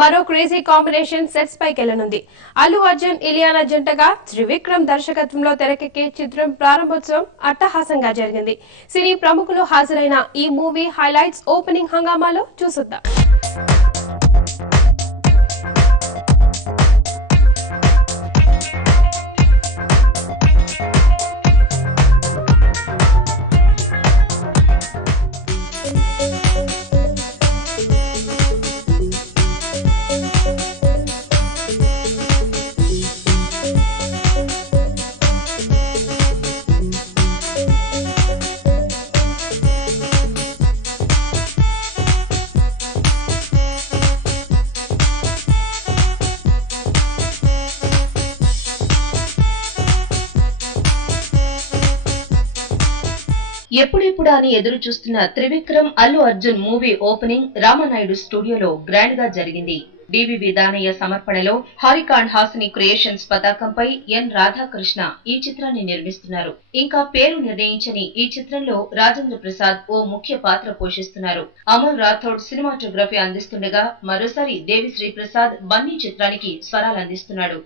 మరో crazy combination sets పైకెళ్లనుంది. అల్లు అర్జున్ ఇలియానా జంటగా త్రివిక్రమ్ దర్శకత్వంలో తెరకెక్కే చిత్రం ప్రారంభోత్సవం అట్టహాసంగా జరిగింది. సినీ ప్రముఖులు హాజరైన ఈ మూవీ హైలైట్స్ ఓపెనింగ్ హంగామాలో చూసొద్దాం. ఎప్పుడెప్పుడా అని ఎదురు చూస్తున్న త్రివిక్రమ్ అల్లు అర్జున్ మూవీ ఓపెనింగ్ రామానాయుడు స్టూడియోలో గ్రాండ్ గా జరిగింది. డివివి దానయ్య సమర్పణలో హారికాండ్ హాసిని క్రియేషన్స్ పతాకంపై ఎన్ రాధాకృష్ణ ఈ చిత్రాన్ని నిర్మిస్తున్నారు. ఇంకా పేరు నిర్ణయించని ఈ చిత్రంలో రాజేంద్ర ప్రసాద్ ఓ ముఖ్య పాత్ర పోషిస్తున్నారు. అమల్ రాథోడ్ సినిమాటోగ్రఫీ అందిస్తుండగా మరోసారి దేవిశ్రీ ప్రసాద్ బన్నీ చిత్రానికి స్వరాలందిస్తున్నాడు.